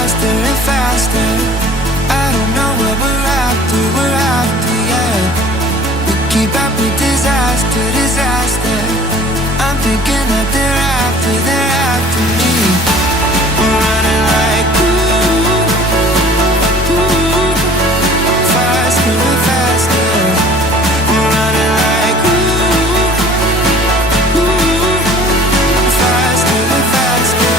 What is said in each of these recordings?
faster and faster. I don't know what we're after, yeah. We keep up with disaster, disaster. I'm thinking that they're after me. We're running like faster and faster. We're running like faster and faster.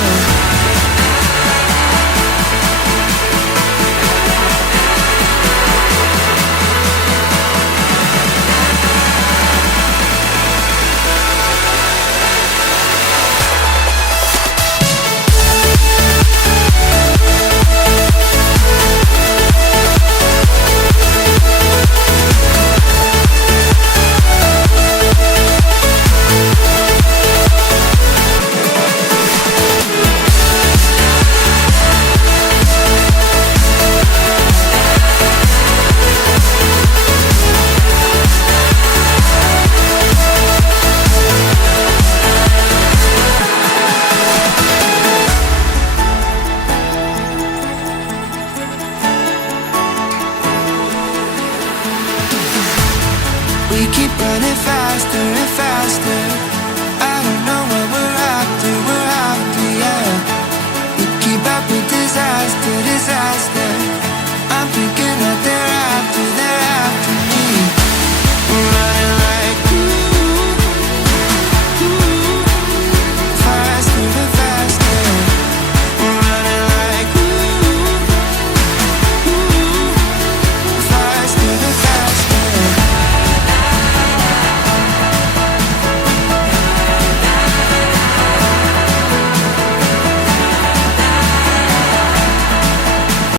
We keep running faster and faster.